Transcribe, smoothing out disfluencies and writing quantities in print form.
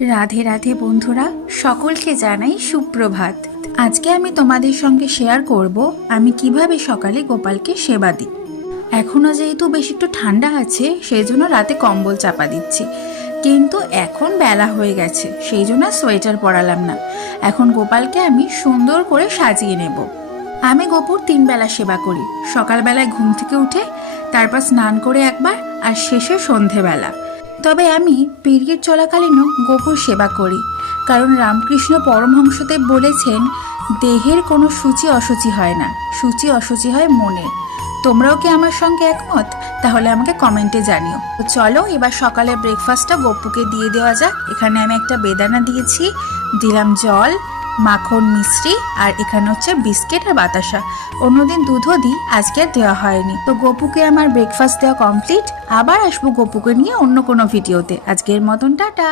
রাধে রাধে বন্ধুরা, সকলকে জানাই সুপ্রভাত। আজকে আমি তোমাদের সঙ্গে শেয়ার করব আমি কিভাবে সকালে গোপালকে সেবা দিই। এখনও যেহেতু বেশ একটু ঠান্ডা আছে, সেই জন্য রাতে কম্বল চাপা দিচ্ছি, কিন্তু এখন বেলা হয়ে গেছে, সেই জন্য সোয়েটার পরালাম না। এখন গোপালকে আমি সুন্দর করে সাজিয়ে নেব। আমি গোপুর 3 বেলা সেবা করি। সকালবেলায় ঘুম থেকে উঠে, তারপর স্নান করে একবার, আর শেষে সন্ধেবেলা। তবে আমি পিরিয়ড চলাকালীনও গোপুর সেবা করি, কারণ রামকৃষ্ণ পরমহংসদেব বলেছেন দেহের কোনো সূচি অসুচি হয় না, সূচি অসুচি হয় মনের। তোমরাও কি আমার সঙ্গে একমত? তাহলে আমাকে কমেন্টে জানিও। তো চলো এবার সকালে ব্রেকফাস্টটা গপুকে দিয়ে দেওয়া যাক। এখানে আমি একটা বেদানা দিয়েছি, দিলাম জল, মাখন, মিষ্টি, আর এখানে হচ্ছে বিস্কিট আর বাতাসা। অন্যদিন দুধও দিই, আজকে আর দেওয়া হয়নি। তো গপুকে আমার ব্রেকফাস্ট দেওয়া কমপ্লিট। আবার আসবো গপুকে নিয়ে অন্য কোনো ভিডিওতে। আজকের মতন টাটা।